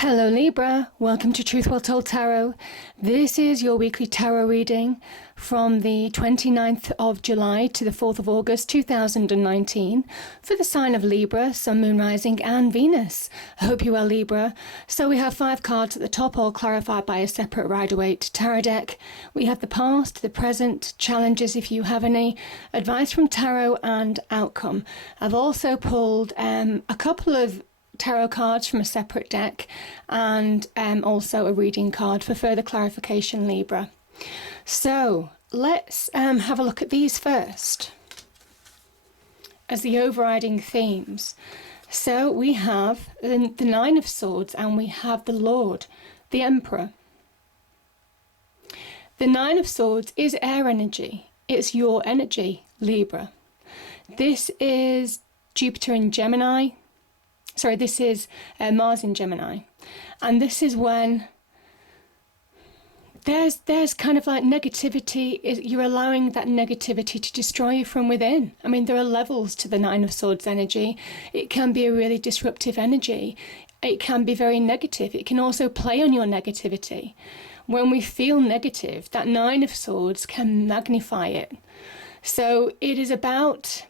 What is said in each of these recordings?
Hello Libra, welcome to Truth Well Told Tarot. This is your weekly tarot reading from the 29th of July to the 4th of August 2019 for the sign of Libra, Sun, Moon, Rising and Venus. I hope you are Libra. So we have 5 cards at the top, all clarified by a separate Rider-Waite tarot deck. We have the past, the present, challenges if you have any, advice from tarot and outcome. I've also pulled a couple of tarot cards from a separate deck and also a reading card for further clarification, Libra. So let's have a look at these first as the overriding themes. So we have the Nine of Swords and we have the Lord, the Emperor. The Nine of Swords is air energy. It's your energy, Libra. This is Jupiter in Gemini. Sorry, this is Mars in Gemini. And this is when there's kind of like negativity. You're allowing that negativity to destroy you from within. I mean, there are levels to the Nine of Swords energy. It can be a really disruptive energy. It can be very negative. It can also play on your negativity. When we feel negative, that Nine of Swords can magnify it. So it is about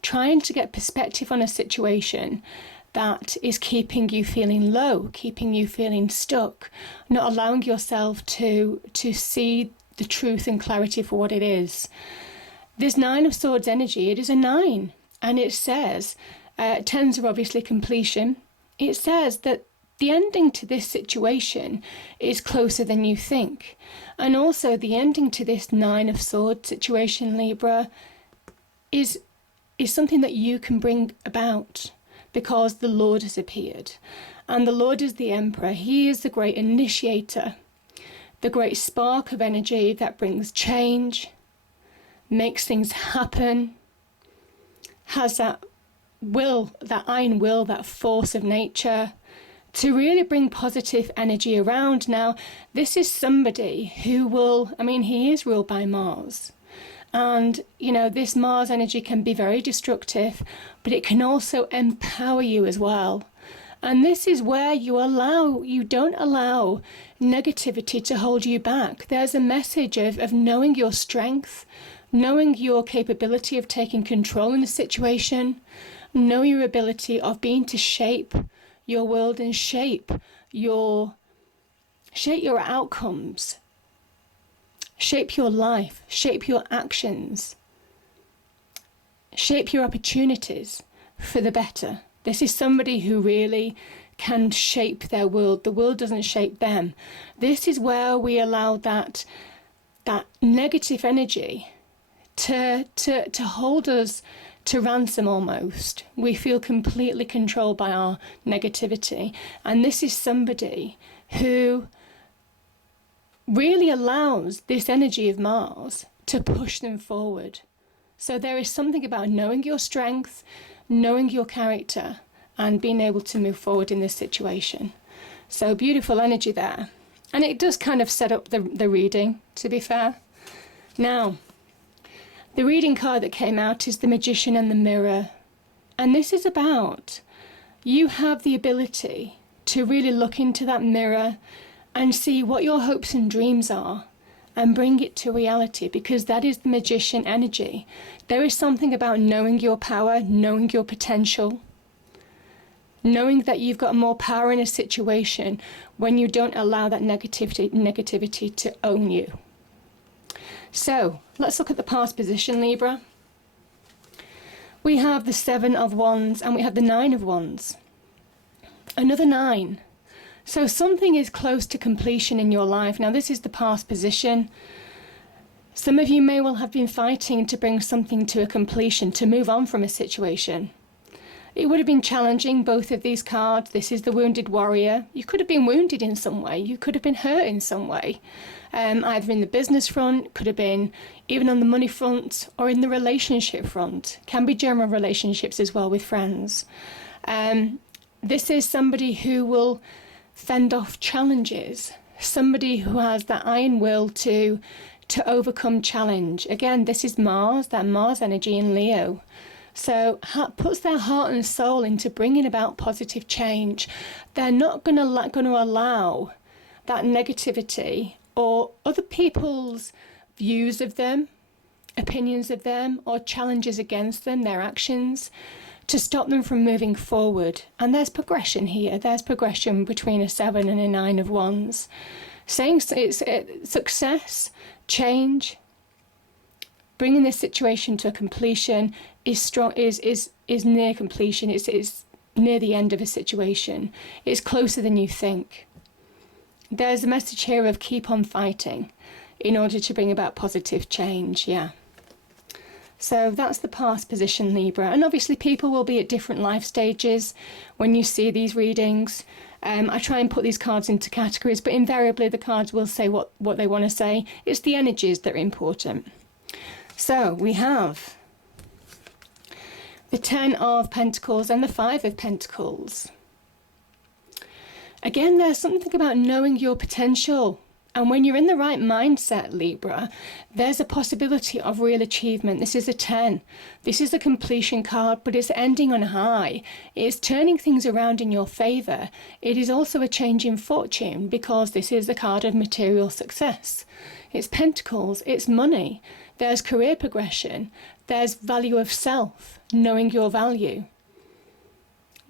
trying to get perspective on a situation that is keeping you feeling low, keeping you feeling stuck, not allowing yourself to see the truth and clarity for what it is. This Nine of Swords energy, it is a 9, and it says, 10s are obviously completion. It says that the ending to this situation is closer than you think. And also the ending to this Nine of Swords situation, Libra, is something that you can bring about, because the Lord has appeared. And the Lord is the Emperor. He is the great initiator, the great spark of energy that brings change, makes things happen, has that will, that iron will, that force of nature to really bring positive energy around. Now, this is somebody who will, I mean, he is ruled by Mars. And, you know, this Mars energy can be very destructive, but it can also empower you as well. And this is where you don't allow negativity to hold you back. There's a message of knowing your strength, knowing your capability of taking control in a situation, knowing your ability of being to shape your world and shape your outcomes. Shape your life, shape your actions, shape your opportunities for the better. This is somebody who really can shape their world. The world doesn't shape them. This is where we allow that negative energy to hold us to ransom almost. We feel completely controlled by our negativity. And this is somebody who really allows this energy of Mars to push them forward. So there is something about knowing your strength, knowing your character, and being able to move forward in this situation. So beautiful energy there. And it does kind of set up the reading, to be fair. Now, the reading card that came out is the Magician and the Mirror. And this is about you have the ability to really look into that mirror and see what your hopes and dreams are and bring it to reality, because that is the Magician energy. There is something about knowing your power, knowing your potential, knowing that you've got more power in a situation when you don't allow that negativity to own you. So let's look at the past position, Libra. We have the 7 of Wands and we have the 9 of Wands. Another 9. So something is close to completion in your life. Now this is the past position. Some of you may well have been fighting to bring something to a completion, to move on from a situation. It would have been challenging, both of these cards. This is the Wounded Warrior. You could have been wounded in some way. You could have been hurt in some way. Either in the business front, could have been even on the money front, or in the relationship front. Can be general relationships as well with friends. This is somebody who will fend off challenges, somebody who has that iron will to overcome challenge. Again, this is Mars, that Mars energy in Leo. So puts their heart and soul into bringing about positive change. They're not going to allow that negativity or other people's views of them, opinions of them, or challenges against them, their actions, to stop them from moving forward. And there's progression here. There's progression between a 7 and a 9 of wands. Saying it's success, change, bringing this situation to a completion is strong, is near completion. It's near the end of a situation. It's closer than you think. There's a message here of keep on fighting in order to bring about positive change. Yeah. So that's the past position, Libra. And obviously people will be at different life stages when you see these readings. I try and put these cards into categories, but invariably the cards will say what they want to say. It's the energies that are important. So we have the 10 of Pentacles and the 5 of Pentacles. Again, there's something about knowing your potential. And when you're in the right mindset, Libra, there's a possibility of real achievement. This is a 10. This is a completion card, but it's ending on a high. It's turning things around in your favour. It is also a change in fortune because this is a card of material success. It's Pentacles, it's money. There's career progression. There's value of self, knowing your value.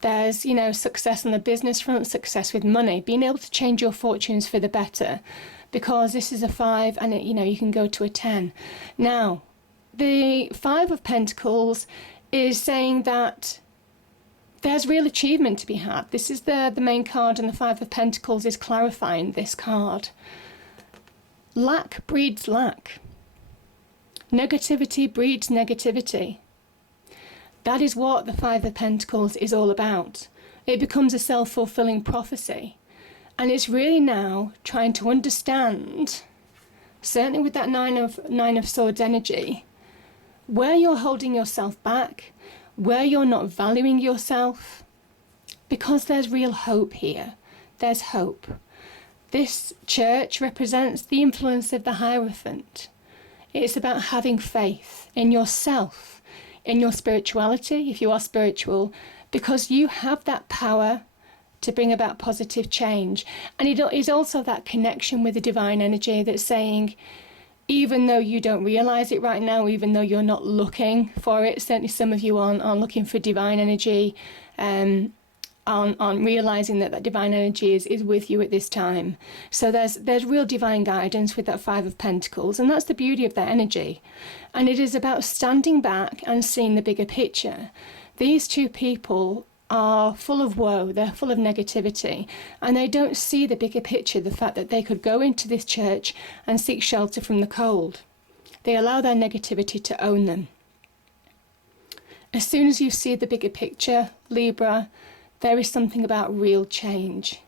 There's, success on the business front, success with money, being able to change your fortunes for the better, because this is a 5 and, you can go to a 10. Now, the 5 of Pentacles is saying that there's real achievement to be had. This is the main card, and the 5 of Pentacles is clarifying this card. Lack breeds lack. Negativity breeds negativity. That is what the 5 of Pentacles is all about. It becomes a self-fulfilling prophecy. And it's really now trying to understand, certainly with that 9 of Swords energy, where you're holding yourself back, where you're not valuing yourself, because there's real hope here. There's hope. This church represents the influence of the Hierophant. It's about having faith in yourself, in your spirituality, if you are spiritual, because you have that power to bring about positive change. And it is also that connection with the divine energy that's saying, even though you don't realize it right now, even though you're not looking for it, certainly some of you aren't looking for divine energy, on realizing that divine energy is with you at this time. So there's real divine guidance with that 5 of Pentacles, and that's the beauty of that energy. And it is about standing back and seeing the bigger picture. These two people are full of woe, they're full of negativity, and they don't see the bigger picture, the fact that they could go into this church and seek shelter from the cold. They allow their negativity to own them. As soon as you see the bigger picture, Libra, there is something about real change.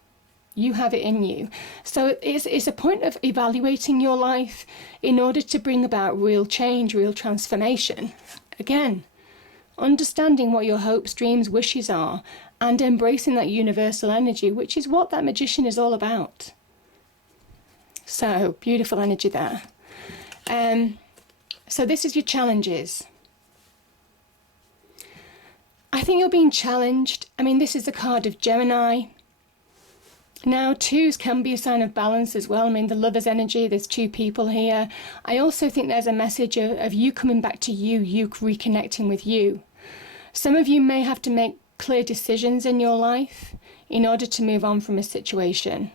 You have it in you. So it's a point of evaluating your life in order to bring about real change, real transformation. Again, understanding what your hopes, dreams, wishes are, and embracing that universal energy, which is what that Magician is all about. So, beautiful energy there. So this is your challenges. I think you're being challenged. I mean, this is a card of Gemini. Now, 2s can be a sign of balance as well. I mean, the Lover's energy, there's 2 people here. I also think there's a message of you coming back to you reconnecting with you. Some of you may have to make clear decisions in your life in order to move on from a situation.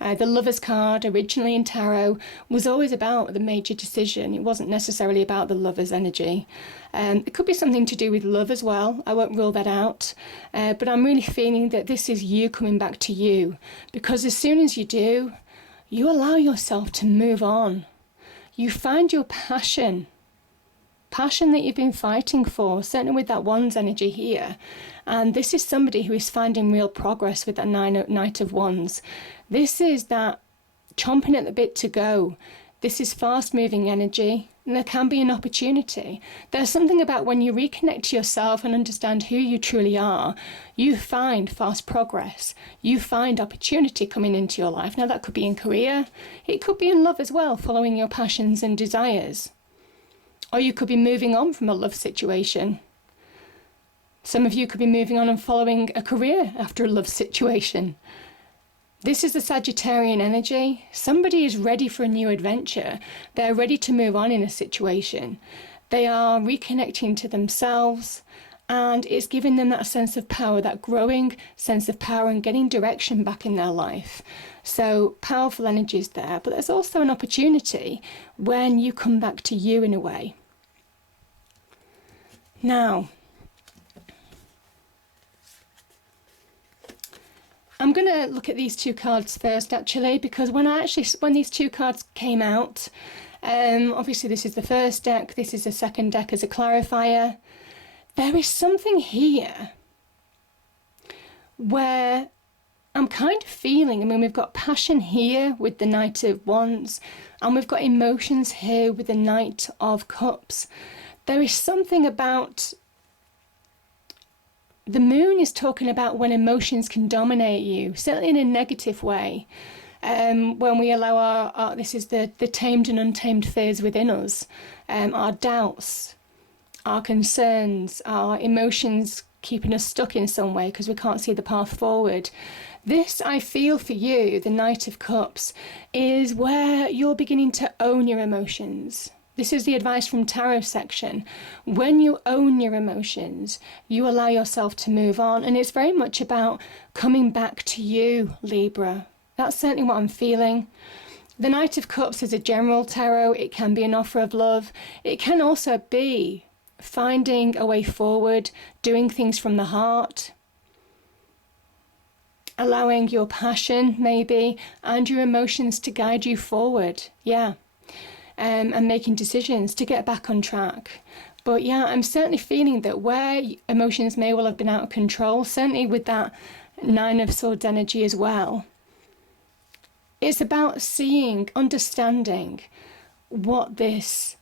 The Lover's card, originally in Tarot, was always about the major decision. It wasn't necessarily about the Lover's energy. It could be something to do with love as well. I won't rule that out. But I'm really feeling that this is you coming back to you. Because as soon as you do, you allow yourself to move on. You find your passion that you've been fighting for, certainly with that Wands energy here. And this is somebody who is finding real progress with that Knight of Wands. This is that chomping at the bit to go. This is fast-moving energy, and there can be an opportunity. There's something about when you reconnect to yourself and understand who you truly are, you find fast progress. You find opportunity coming into your life. Now, that could be in career. It could be in love as well, following your passions and desires. Or you could be moving on from a love situation. Some of you could be moving on and following a career after a love situation. This is the Sagittarian energy. Somebody is ready for a new adventure. They're ready to move on in a situation. They are reconnecting to themselves, and it's giving them that sense of power, that growing sense of power and getting direction back in their life. So powerful energies there, but there's also an opportunity when you come back to you in a way. Now, I'm going to look at these two cards first, actually, because when these two cards came out, obviously this is the first deck, this is the second deck as a clarifier. There is something here where I'm kind of feeling, we've got passion here with the Knight of Wands, and we've got emotions here with the Knight of Cups. There is something about the moon is talking about when emotions can dominate you, certainly in a negative way. When we allow our this is the tamed and untamed fears within us, our doubts, our concerns, our emotions keeping us stuck in some way because we can't see the path forward. This, I feel for you, the Knight of Cups, is where you're beginning to own your emotions. This is the advice from tarot section. When you own your emotions, you allow yourself to move on. And it's very much about coming back to you, Libra. That's certainly what I'm feeling. The Knight of Cups is a general tarot. It can be an offer of love. It can also be finding a way forward, doing things from the heart, allowing your passion, maybe, and your emotions to guide you forward. Yeah. And making decisions to get back on track. But yeah, I'm certainly feeling that where emotions may well have been out of control, certainly with that Nine of Swords energy as well, it's about seeing, understanding what these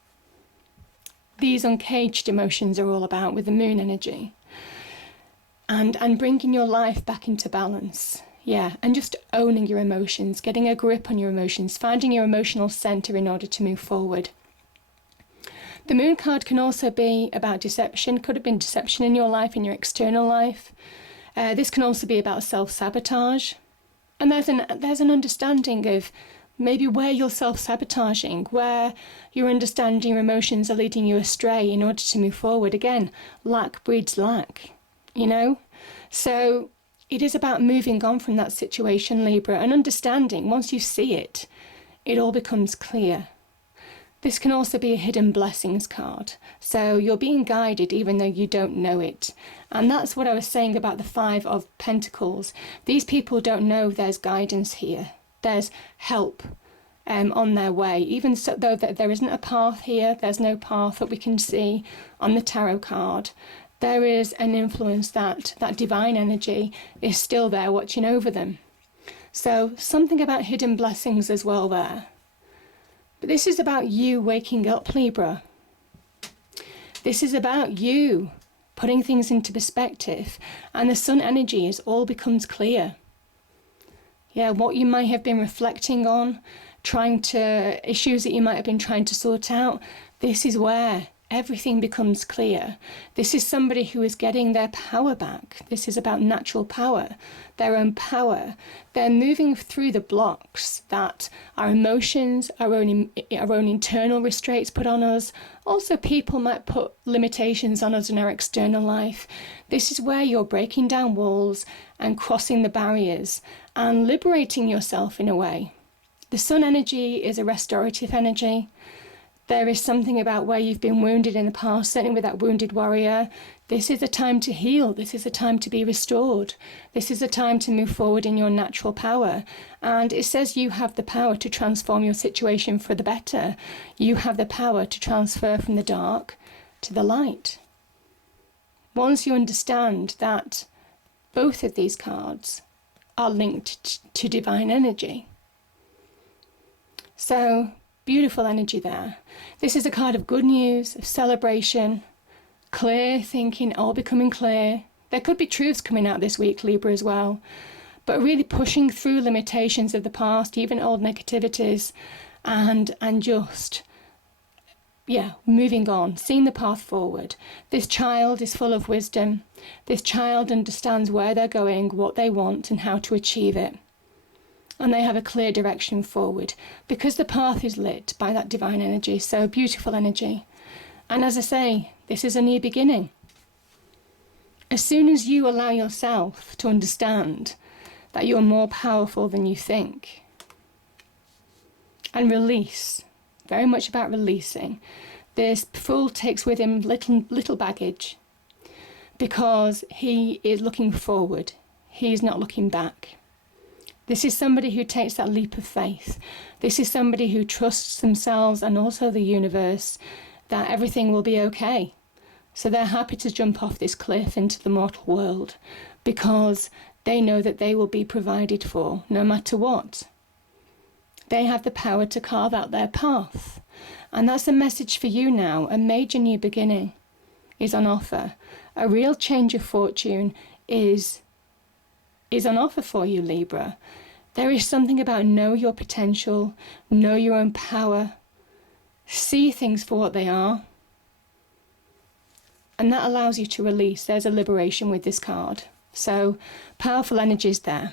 uncaged emotions are all about with the moon energy, and bringing your life back into balance. Yeah, and just owning your emotions, getting a grip on your emotions, finding your emotional centre in order to move forward. The moon card can also be about deception. Could have been deception in your life, in your external life. This can also be about self-sabotage. And there's an understanding of maybe where you're self-sabotaging, where your understanding your emotions are leading you astray in order to move forward. Again, lack breeds lack, So it is about moving on from that situation, Libra, and understanding once you see it, it all becomes clear. This can also be a hidden blessings card. So you're being guided even though you don't know it. And that's what I was saying about the Five of Pentacles. These people don't know there's guidance here. There's help on their way. Even so, though there isn't a path here, there's no path that we can see on the tarot card. There is an influence that divine energy is still there watching over them. So something about hidden blessings as well there. But this is about you waking up, Libra. This is about you putting things into perspective, and the sun energy is all becomes clear. Yeah, what you might have been reflecting on, issues that you might have been trying to sort out, this is where everything becomes clear. This is somebody who is getting their power back. This is about natural power, their own power. They're moving through the blocks that our emotions, our own internal restraints put on us. Also, people might put limitations on us in our external life. This is where you're breaking down walls and crossing the barriers and liberating yourself in a way. The sun energy is a restorative energy. There is something about where you've been wounded in the past, certainly with that wounded warrior. This is a time to heal. This is a time to be restored. This is a time to move forward in your natural power. And it says you have the power to transform your situation for the better. You have the power to transfer from the dark to the light. Once you understand that both of these cards are linked to divine energy. So, beautiful energy there. This is a card of good news, of celebration, clear thinking, all becoming clear. There could be truths coming out this week, Libra, as well. But really pushing through limitations of the past, even old negativities, and just moving on, seeing the path forward. This child is full of wisdom. This child understands where they're going, what they want, and how to achieve it. And they have a clear direction forward because the path is lit by that divine energy. So beautiful energy. And as I say, this is a new beginning. As soon as you allow yourself to understand that you're more powerful than you think, and release, very much about releasing, this fool takes with him little baggage because he is looking forward. He's not looking back. This is somebody who takes that leap of faith. This is somebody who trusts themselves and also the universe that everything will be okay. So they're happy to jump off this cliff into the mortal world because they know that they will be provided for no matter what. They have the power to carve out their path. And that's a message for you now. A major new beginning is on offer. A real change of fortune is on offer for you, Libra. There is something about know your potential, know your own power, see things for what they are. And that allows you to release. There's a liberation with this card. So powerful energies there.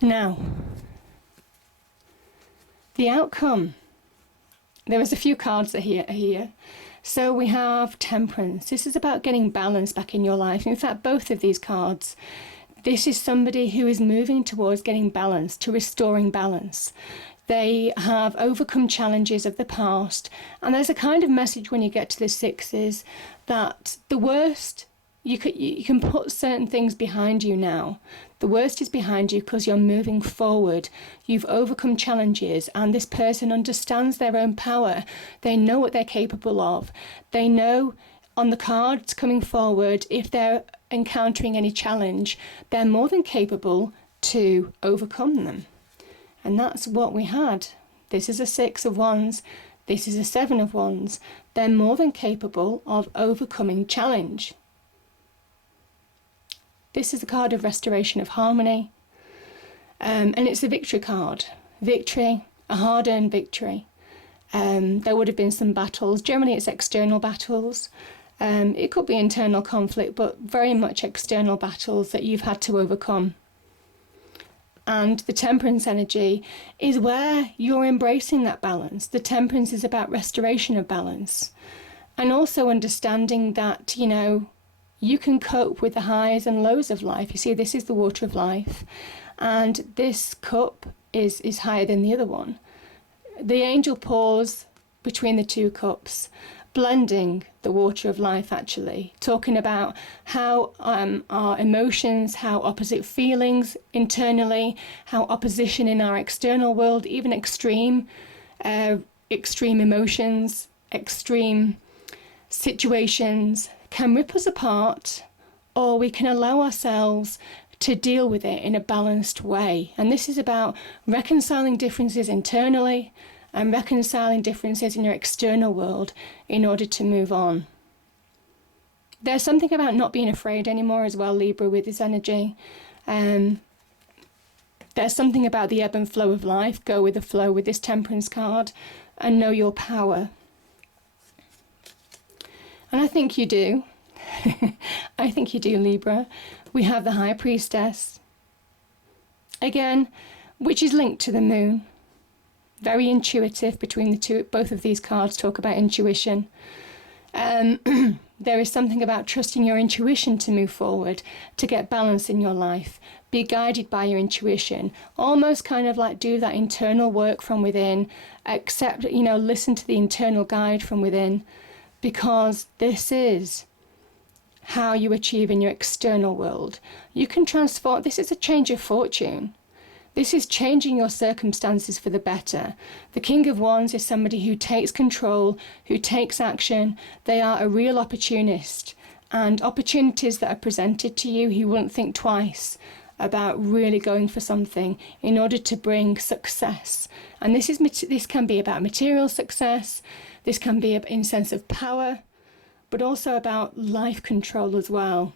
Now, the outcome. There was a few cards that are here. So we have Temperance. This is about getting balance back in your life. In fact, both of these cards, this is somebody who is moving towards getting balance, to restoring balance. They have overcome challenges of the past. And there's a kind of message when you get to the sixes that the worst, you can put certain things behind you now. The worst is behind you because you're moving forward. You've overcome challenges and this person understands their own power. They know what they're capable of. They know on the cards coming forward, if they're encountering any challenge, they're more than capable to overcome them. And that's what we had. This is a 6 of Wands. This is a 7 of Wands. They're more than capable of overcoming challenge. This is a card of restoration of harmony. And it's a victory card. Victory, a hard-earned victory. There would have been some battles. Generally, it's external battles. It could be internal conflict, but very much external battles that you've had to overcome. And the Temperance energy is where you're embracing that balance. The Temperance is about restoration of balance. And also understanding that, you can cope with the highs and lows of life. You see, this is the water of life. And this cup is higher than the other one. The angel pours between the two cups, blending the water of life, actually, talking about how our emotions, how opposite feelings internally, how opposition in our external world, even extreme emotions, extreme situations can rip us apart, or we can allow ourselves to deal with it in a balanced way. And this is about reconciling differences internally and reconciling differences in your external world in order to move on. There's something about not being afraid anymore as well, Libra, with this energy. There's something about the ebb and flow of life. Go with the flow with this Temperance card and know your power. And I think you do. I think you do, Libra. We have the High Priestess. Again, which is linked to the moon. Very intuitive between the two. Both of these cards talk about intuition. There is something about trusting your intuition to move forward, to get balance in your life. Be guided by your intuition. Almost kind of like do that internal work from within. Accept, listen to the internal guide from within. Because this is how you achieve in your external world. You can transform. This is a change of fortune. This is changing your circumstances for the better. The King of Wands is somebody who takes control, who takes action. They are a real opportunist. And opportunities that are presented to you, he wouldn't think twice about really going for something in order to bring success. And this can be about material success. This can be in sense of power, but also about life control as well.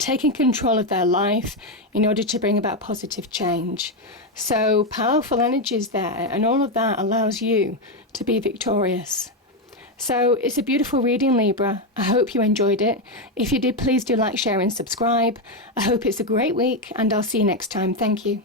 taking control of their life in order to bring about positive change. So powerful energies there, and all of that allows you to be victorious. So it's a beautiful reading, Libra. I hope you enjoyed it. If you did, please do like, share and subscribe. I hope it's a great week, and I'll see you next time. Thank you.